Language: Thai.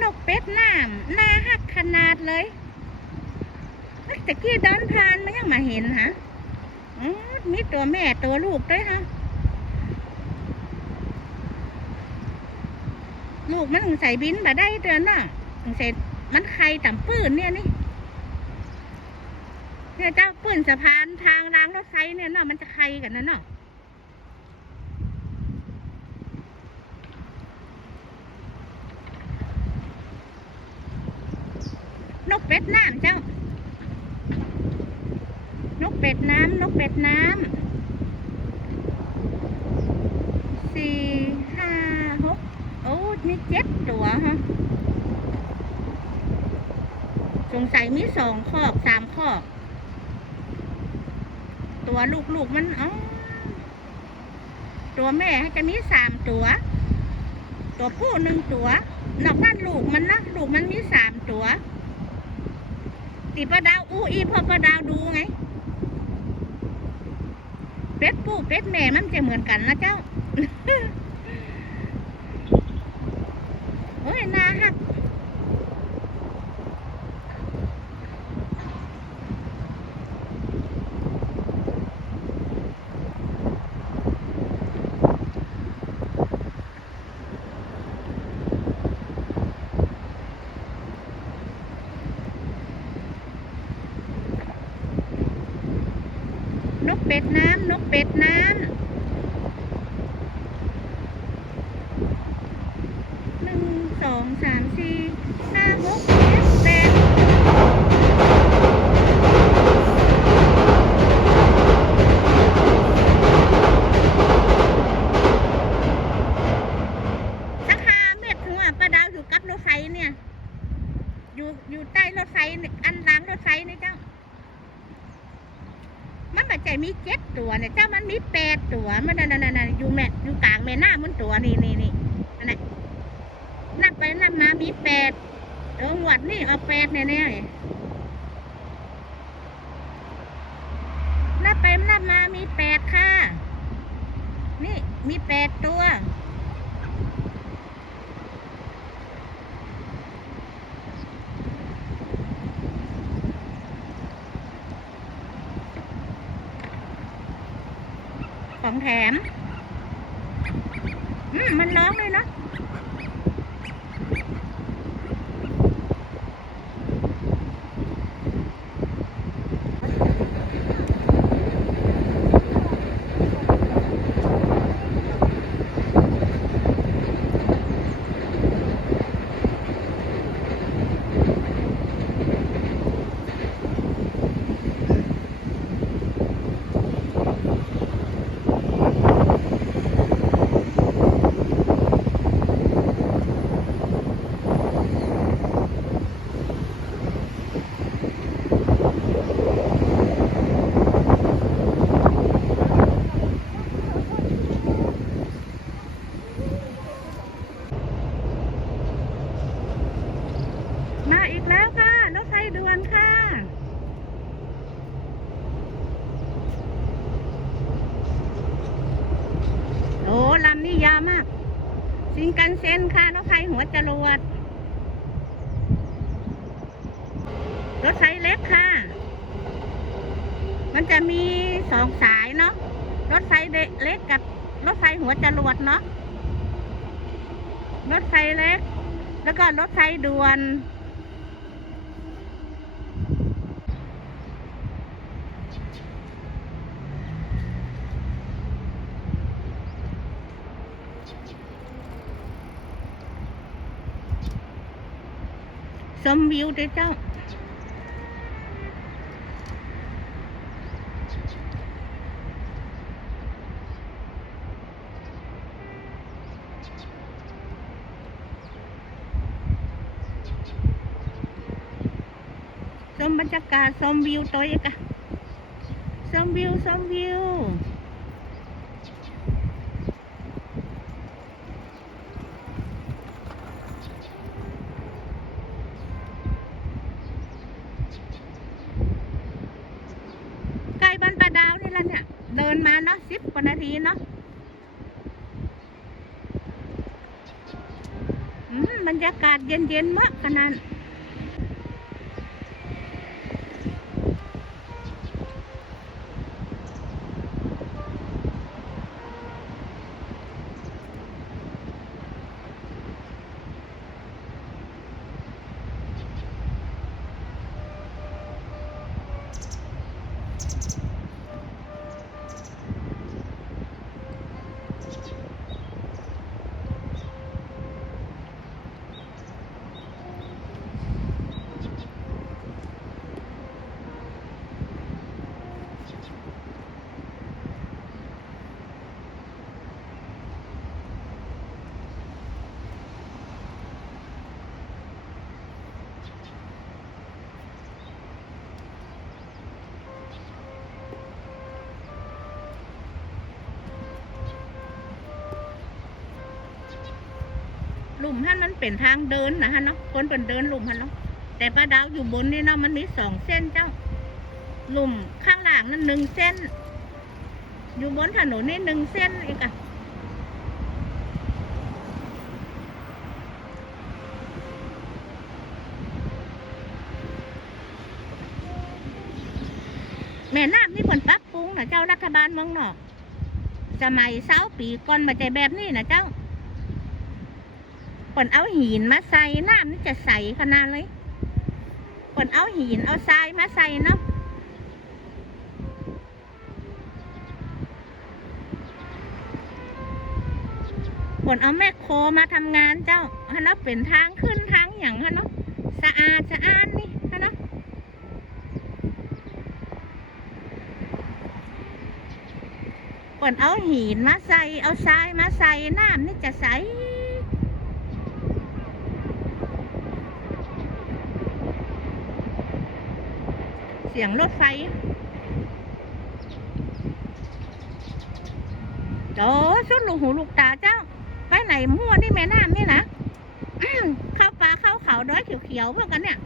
นกเป็ดน้ำหน้าหักขนาดเลยเอ้ยแต่กี้ดินผ่านมันยังมาเห็นฮะอ๋อมีตัวแม่ตัวลูกด้วยฮะลูกมันใส่บินมาได้เดือนน่ะใส่มันใครต่ำปื้นเนี่ยนี่เนี่ยเจ้าปื้นสะพานทางรางรถไฟเนี่ยเนาะมันจะใครกันนะเนาะ กเป็ดน้ำเจ้า นกเป็ดน้ำนกเป็ดน้ำสี่ห้าหกโอ้มีเจ็ดตัวฮะสงสัยมีสองคอกสามคอก ตัวลูกๆมันอ๋อตัวแม่จะมีสามตัว ตัวผู้หนึ่งตัวนอกนั้นลูกมันนะลูกมันมีสามตัว ตีประดาวอู้อีพ่อป้าดาวดูไง เป็ดผู้เป็ดแม่มันจะเหมือนกันนะเจ้า โอ้ยนาฮัก น้ำนกเป็ดน้ำหนึ่งสองสามสี่ห้าหกเจ็ดแปดสักห้าเมตรถึงอะประดาวอยู่กับรถไฟเนี่ย อยู่อยู่ใต้รถไฟเนี่ยอันหล้างรถไฟนี่เจ้า มันปัจจัยมีเจ็ดตัวเนี่ยเจ้า มันมีแปดตัวมันนั่นนั่นอยู่แม่อยู่กลางแม่น้ามันตัวนี่นี่นี่อันนั้นนับไปนับมามีแปดเออหวัดนี่เอาแปดแน่แน่นับไปนับมามีแปดค่ะ นี่มีแปดตัว ของแถม อืมมันร้องเลยเนาะ มาอีกแล้วค่ะ รถไฟด่วนค่ะ โอ้ลำนี้ยาวมาก งกันเซนค่ะรถไฟหัวจรวด รถไฟเล็กค่ะ มันจะมีสองสายเนาะ รถไฟเล็กกับรถไฟหัวจรวดเนาะ รถไฟเล็ก แล้วก็รถไฟด่วน ชมวิวด้วยเจ้า ชมบรรยากาศชมวิวตัวเองอะชมวิวชมวิว ใกล้บ้าน ปลาดาวนี่ล้วเนี่ย เดินมาเนาะสิบกว่านาทีเนาะอืบรรยากาศเย็นๆมากขนาด ลุมท่านมันเป็นทางเดินนะฮะเนาะคนเป็นเดินหลุ่มฮะเนาะแต่ป้าดาวอยู่บนนี่เนาะมันมีสองเส้นเจ้าหลุ่มข้างหลังนั่นหนึ่งเส้น อยู่บนถนนนี่หนึ่งเส้นอีกอะแม่น้ำนี่เพิ่นปรับปรุงนะเจ้ารัฐบาลเมืองนอกสมัยเสาปีก่อนมาใจแบบนี้นะเจ้า ปนเอาหินมาใส่น้ำนี่จะใสขนาดเลยเปิ่นเอาหินเอาทรายมาใส่เนาะเปิ่นเอาแม่โคมาทำงานเจ้าฮะเนาะเป็นทางขึ้นทางอย่างฮะเนาะสะอาดสะอาดนี่ฮะเนาะเปิ่นเอาหินมาใส่เอาทรายมาใส่น้ำนี่จะใส เสียงรถไฟโอ้ชุดลูกหูลูกตาเจ้า ไปไหนมั่วนี่แม่น้ำนี่นะอื้อเข้าปลาเข้าเขาด้อยเขียวๆพวกกันเนี่ย